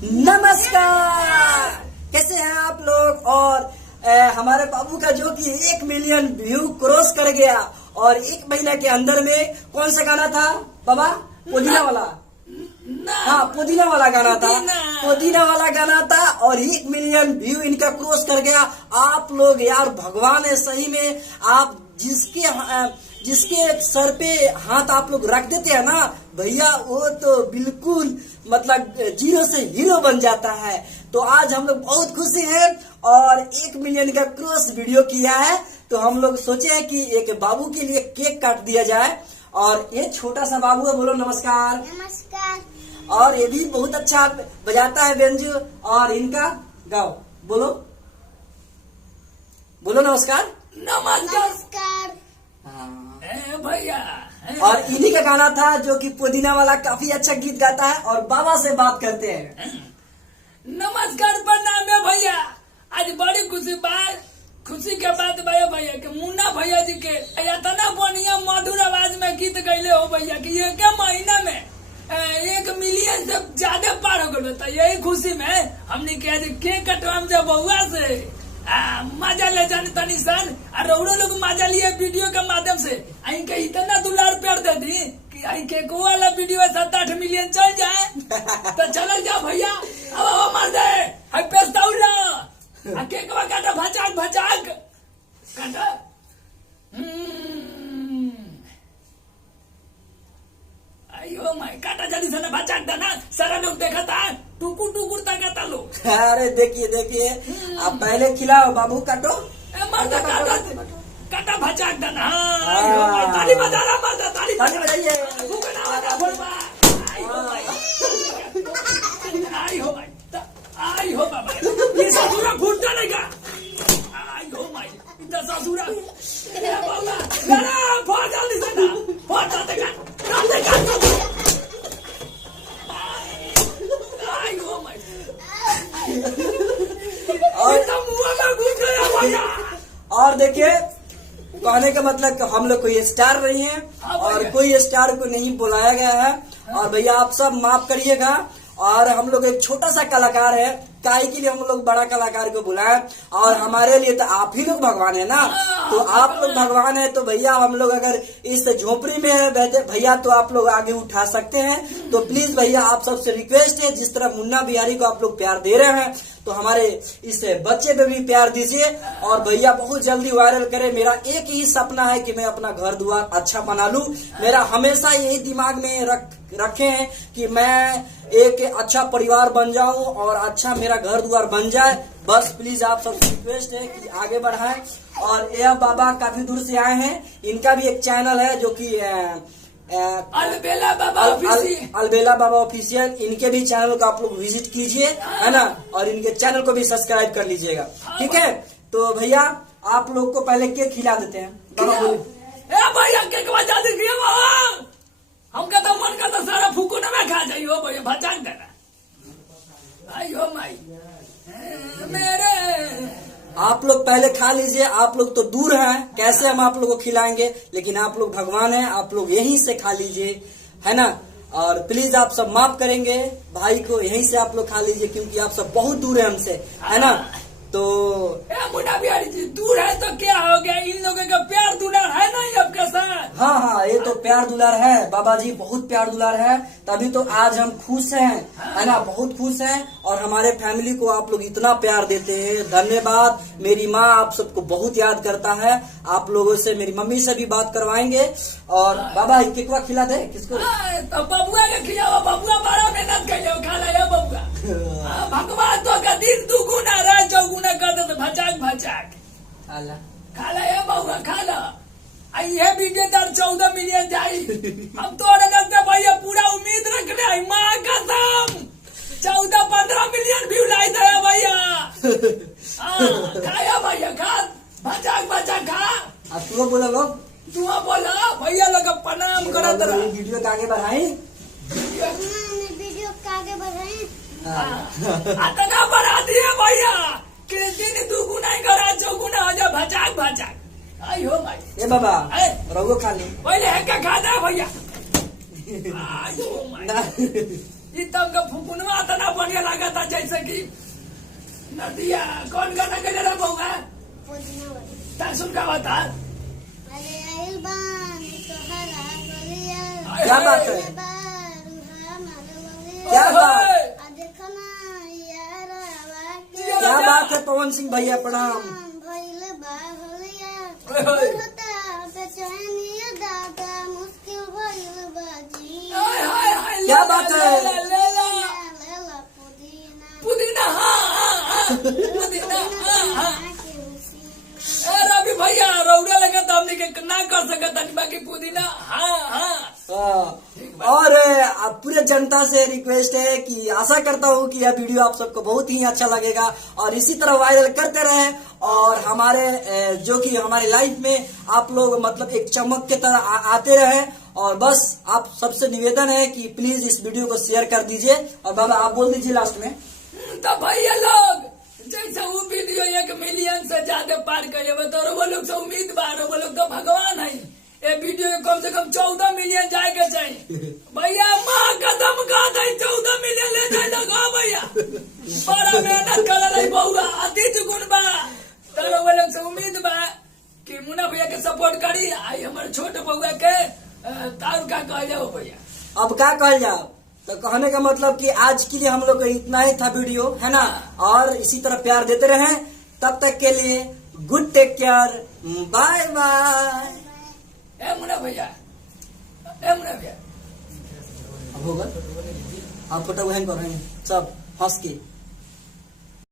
नमस्कार, कैसे हैं आप लोग। और हमारे बाबू का जो कि 1 मिलियन व्यू क्रॉस कर गया और 1 महीना के अंदर में कौन सा गाना था बाबा? पुदीना वाला। हाँ, पुदीना वाला गाना था, पुदीना वाला गाना था और 1 मिलियन व्यू इनका क्रॉस कर गया। आप लोग यार भगवान है सही में। आप जिसके सर पे हाथ आप लोग रख देते हैं ना भैया, वो तो बिल्कुल मतलब 0 से हीरो बन जाता है। तो आज हम लोग बहुत खुशी हैं और 1 मिलियन का क्रॉस वीडियो किया है। तो हम लोग सोचे हैं कि एक बाबू के लिए केक काट दिया जाए। और ये छोटा सा बाबू है, बोलो नमस्कार। नमस्कार। और ये भी बहुत अच्छा बजाता है व्यंजो। और इनका गाओ, बोलो बोलो नमस्कार। नमस्कार भैया। और इन्हीं का गाना था जो कि पुदीना वाला, काफी अच्छा गीत गाता है। और बाबा से बात करते हैं। नमस्कार, प्रणाम है भैया। आज बड़ी खुशी के बात भैया के मुन्ना भैया जी के इतना बढ़िया मधुर आवाज में गीत गैले हो भैया कि 1 महीना में 1 मिलियन से ज्यादा पार हो गए। यही खुशी में हमने कहा केक कटवाम जब बउआ से मजा ले जाने तनी सन और लोग मजा लिए वीडियो के माध्यम से। आई के इतना दुलार प्यार दे दी कि आई के को वाला वीडियो 7-8 मिलियन चल जाए तो चल जा भैया। अब मार दे हाय पेस दौड़ा आ केक वा काटा भचाक काटा। आयो माय काटा जल्दी से ना भचाक देना, सारा लोग देखा था टुकुर तक लोग। अरे देखिए आप पहले खिलाओ, बाबू काटो। काटा भचाक देना। ताली बजा रहा, मर्दा ताली बजाइए। आई हो बाबा, ये ससुरा फूटता नहीं का। आई हो माई, इतना ससुरा बाबा गला फोड़ जल्दी से ना फोड़ देगा। आई हो माई, और देखिए कहने का मतलब कि हम लोग कोई स्टार नहीं है और कोई स्टार को नहीं बुलाया गया है। और भैया आप सब माफ करिएगा। और हम लोग एक छोटा सा कलाकार है, काहे के लिए हम लोग बड़ा कलाकार को बुलाए। और हमारे लिए तो आप ही लोग भगवान है ना। तो आप लोग भगवान है तो भैया हम लोग अगर इस झोपड़ी में है भैया तो आप लोग आगे उठा सकते हैं। तो प्लीज भैया आप सबसे रिक्वेस्ट है, जिस तरह मुन्ना बिहारी को आप लोग प्यार दे रहे हैं तो हमारे इस बच्चे पे भी प्यार दीजिए। और भैया बहुत जल्दी वायरल करे। मेरा एक ही सपना है कि मैं अपना घर द्वार अच्छा बना लूं। मेरा हमेशा यही दिमाग में रखे हैं कि मैं एक अच्छा परिवार बन जाऊं और अच्छा मेरा घर द्वार बन जाए। बस प्लीज आप सबसे रिक्वेस्ट है कि आगे बढ़ाएं। और यह बाबा काफी दूर से आए हैं, इनका भी एक चैनल है जो कि अलबेला बाबा ऑफिशियल। इनके भी चैनल को आप लोग विजिट कीजिए, है ना। और इनके चैनल को भी सब्सक्राइब कर लीजिएगा, ठीक है। तो भैया आप लोग को पहले केक खिला देते हैं। बाबा बोले भैया केक जल्दी खिलाओ। हमका तो मन का तो सारा फूको न में खा जाइयो भैया, भचाक देना। आइयो माई मेरे, आप लोग पहले खा लीजिए। आप लोग तो दूर हैं, कैसे हम आप लोगों को खिलाएंगे। लेकिन आप लोग भगवान हैं, आप लोग यहीं से खा लीजिए, है ना। और प्लीज आप सब माफ करेंगे भाई को, यहीं से आप लोग खा लीजिए क्योंकि आप सब बहुत दूर है हमसे, है ना। तो मुन्ना बिहारी जी दूर है तो क्या हो गया, इन लोगों का प्यार दुलार है ना आपके साथ। हाँ ये तो प्यार दुलार है बाबा जी, बहुत प्यार दुलार है। तभी तो आज हम खुश हैं, है ना, बहुत खुश हैं। और हमारे फैमिली को आप लोग इतना प्यार देते हैं, धन्यवाद। मेरी माँ आप सबको बहुत याद करता है। आप लोगों से मेरी मम्मी से भी बात करवाएंगे। और बाबा केकवा खिला दे किसको? तो बबुआ के खिलाओ, बबुआ बड़ा मेहनत कर खा ला बबुआ। भगवान तो का दिन दुगुना रहा चौगुना कर दे, भचाक खा ला बबुआ, खा ला। ये वीडियो 14 मिलियन जाई। हम तो भैया पूरा उम्मीद रखने आई, माँ कसम 14-15 मिलियन व्यू लाई दे भैया। खाया भैया, खा भचाक खा। अब तू बोला लोग, तू बोला भैया लोग प्रणाम करा। वीडियो के आगे बढ़ाई, वीडियो आगे बढ़ाएं। इतना बढ़ा दिए भैया कि दिन दुगुना करा चौगुना हो जाए। भचाक आई हो भाई। ए बाबा रघु खा ली पहले है क्या खा दे भैया। आई हो भाई, ये तब का फुकुनवा इतना बढ़िया लगा था। जैसे कि नदिया कौन गाना के जरा बउआ पुदीना वाली। ता सुन का बता अरे आइल बान तोहरा गलिया। क्या बात है? बारूहा मालवलिया। क्या बात? आ देखो ना यारा वाके। क्या बात है पवन सिंह भैया, प्रणाम। भइल बा होलिया। ओए होए। होता बेचैनिया दादा मुश्किल भइल बा जी। हाय हाय हाय क्या बात है? ले ला लेला पुदीना। पुदीना हाँ पुदीना हाँ के उसी। ए रवि भैया रौड़ा लगा तो हमने के ना कर सकता बाकी पुदीना हाँ हाँ। और पूरे जनता से रिक्वेस्ट है कि आशा करता हूँ कि यह वीडियो आप सबको बहुत ही अच्छा लगेगा और इसी तरह वायरल करते रहें और हमारे जो कि हमारे लाइफ में आप लोग मतलब एक चमक के तरह आते रहें। और बस आप सबसे निवेदन है कि प्लीज इस वीडियो को शेयर कर दीजिए। और बाबा आप बोल दीजिए लास्ट में। तो भैया लोग जैसे वो वीडियो 1 मिलियन से ज्यादा पार करे तो वो लोग से उम्मीद बार वो लोग तो भगवान है। ये वीडियो में कम से कम 14 मिलियन जाए के चाहिए भैया। माँ कदम का 14 मिलियन ले जाए लगा भैया। बड़ा मेहनत कर रही बहुआ अति चुकुन बा तो वो लोग से उम्मीद बा कि मुन्ना भैया के सपोर्ट करी। आई हमारे छोटे बहुआ के तार का कह जाओ भैया। अब क्या कहल जाओ तो कहने का मतलब कि आज के लिए हम लोग का इतना ही था वीडियो, है ना। और इसी तरह प्यार देते रहें। तब तक के लिए good take care, bye bye. ए मुन्ना भैया ए मुन्ना भैया अब होगा आप फोटो वहीं कर रहे हैं सब हंस के।